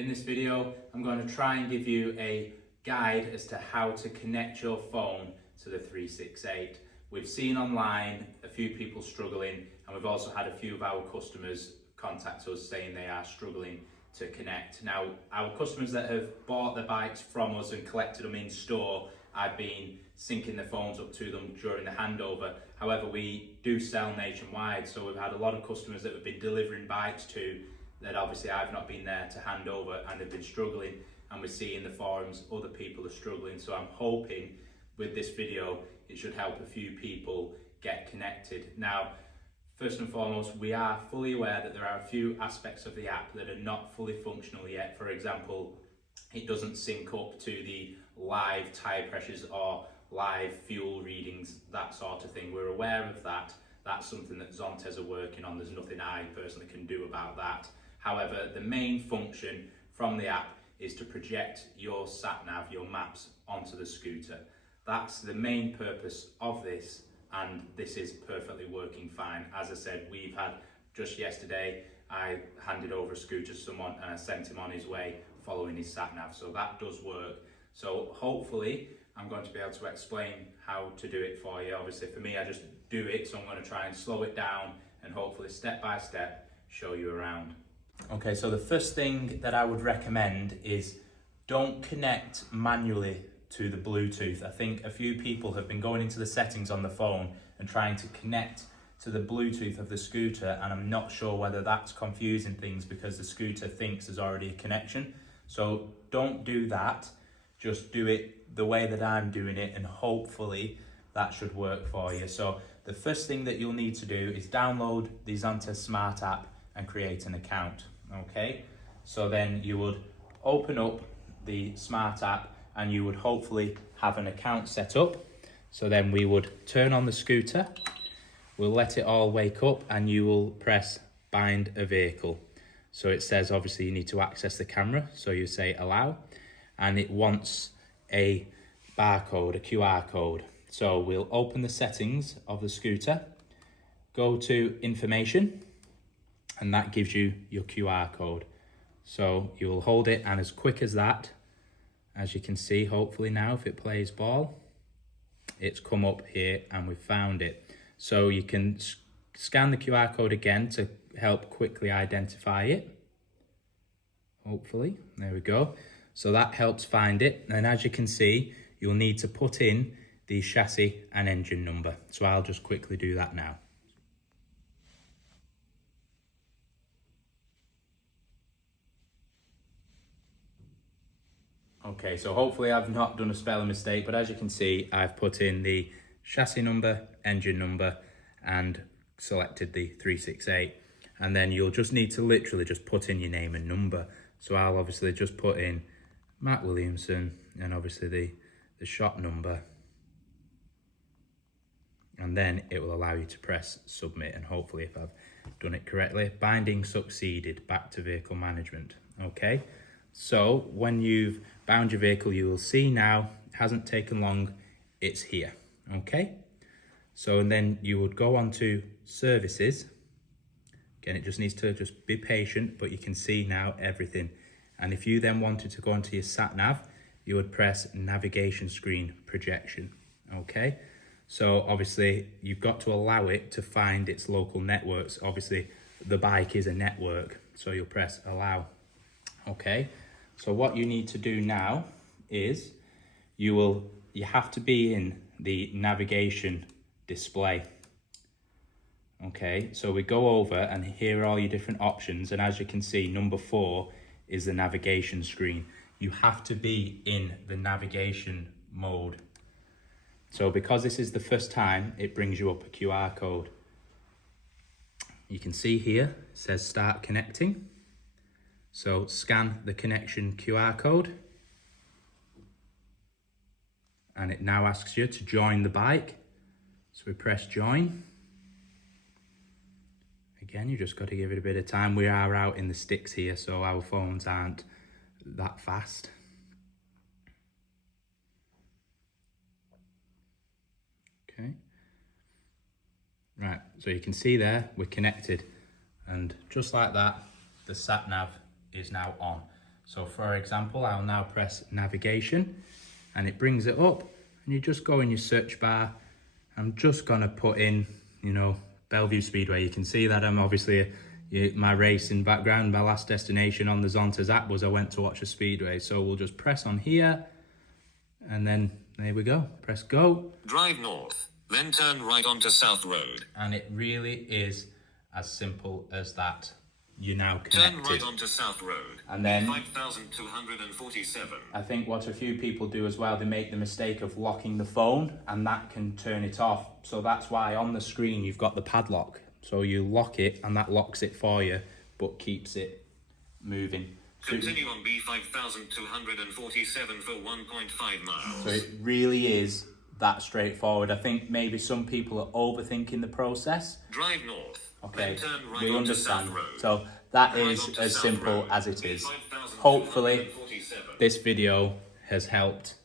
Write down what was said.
In this video, I'm going to try and give you a guide as to how to connect your phone to the 368. We've seen online a few people struggling, and we've also had a few of our customers contact us saying they are struggling to connect. Now, our customers that have bought their bikes from us and collected them in store, I've been syncing their phones up to them during the handover. However, we do sell nationwide, so we've had a lot of customers that we've been delivering bikes to that obviously I've not been there to hand over, and they've been struggling, and we see in the forums other people are struggling. So I'm hoping with this video it should help a few people get connected. Now, first and foremost, we are fully aware that there are a few aspects of the app that are not fully functional yet. For example, it doesn't sync up to the live tire pressures or live fuel readings, that sort of thing. We're aware of that. That's something that Zontes are working on. There's nothing I personally can do about that. However, the main function from the app is to project your sat-nav, your maps, onto the scooter. That's the main purpose of this, and this is perfectly working fine. As I said, we've had, just yesterday, I handed over a scooter to someone and I sent him on his way following his sat-nav, so that does work. So hopefully, I'm going to be able to explain how to do it for you. Obviously, for me, I just do it, so I'm going to try and slow it down and hopefully step by step show you around. Okay, so the first thing that I would recommend is don't connect manually to the Bluetooth. I think a few people have been going into the settings on the phone and trying to connect to the Bluetooth of the scooter, and I'm not sure whether that's confusing things because the scooter thinks there's already a connection. So don't do that, just do it the way that I'm doing it, and hopefully that should work for you. So the first thing that you'll need to do is download the Zontes Smart App and create an account. Okay, so then you would open up the Smart App and you would hopefully have an account set up. So then we would turn on the scooter, we'll let it all wake up, and you will press bind a vehicle. So it says obviously you need to access the camera, so you say allow, and it wants a barcode, a QR code. So we'll open the settings of the scooter, go to information, and that gives you your QR code. So you will hold it, and as quick as that, as you can see, hopefully now, if it plays ball, it's come up here and we've found it. So you can scan the QR code again to help quickly identify it. Hopefully, there we go. So that helps find it. And as you can see, you'll need to put in the chassis and engine number. So I'll just quickly do that now. Okay, so hopefully I've not done a spelling mistake, but as you can see, I've put in the chassis number, engine number, and selected the 368. And then you'll just need to literally just put in your name and number. So I'll obviously just put in Matt Williamson and obviously the shop number. And then it will allow you to press submit, and hopefully if I've done it correctly, binding succeeded, back to vehicle management. Okay, so when you've bound your vehicle, you will see now, it hasn't taken long, it's here. Okay, so and then you would go on to services. Again, it just needs to just be patient, but you can see now everything. And if you then wanted to go onto your sat nav, you would press navigation screen projection. Okay, so obviously you've got to allow it to find its local networks. Obviously the bike is a network, so you'll press allow. Okay, so what you need to do now is you have to be in the navigation display. Okay, so we go over and here are all your different options, and as you can see, number 4 is the navigation screen. You have to be in the navigation mode. So because this is the first time, it brings you up a QR code. You can see here, it says start connecting. So scan the connection QR code. And it now asks you to join the bike. So we press join. Again, you just got to give it a bit of time. We are out in the sticks here, so our phones aren't that fast. Okay. Right, so you can see there, we're connected. And just like that, the sat nav is now on. So for example, I'll now press navigation and it brings it up and you just go in your search bar. I'm just gonna put in, you know, Bellevue Speedway. You can see that I'm obviously, my racing background, my last destination on the Zontes app was I went to watch a speedway. So we'll just press on here and then there we go, press go. Drive north, then turn right onto South Road. And it really is as simple as that. You're now connected. Turn right onto South Road. And then 5247. I think what a few people do as well, they make the mistake of locking the phone and that can turn it off. So that's why on the screen you've got the padlock. So you lock it and that locks it for you, but keeps it moving. Continue on B5247 for 1.5 miles. So it really is that straightforward. I think maybe some people are overthinking the process. Drive north. Okay, turn right we onto understand. South Road. So that Drive is onto as South simple Road. as it is. B5247. Hopefully this video has helped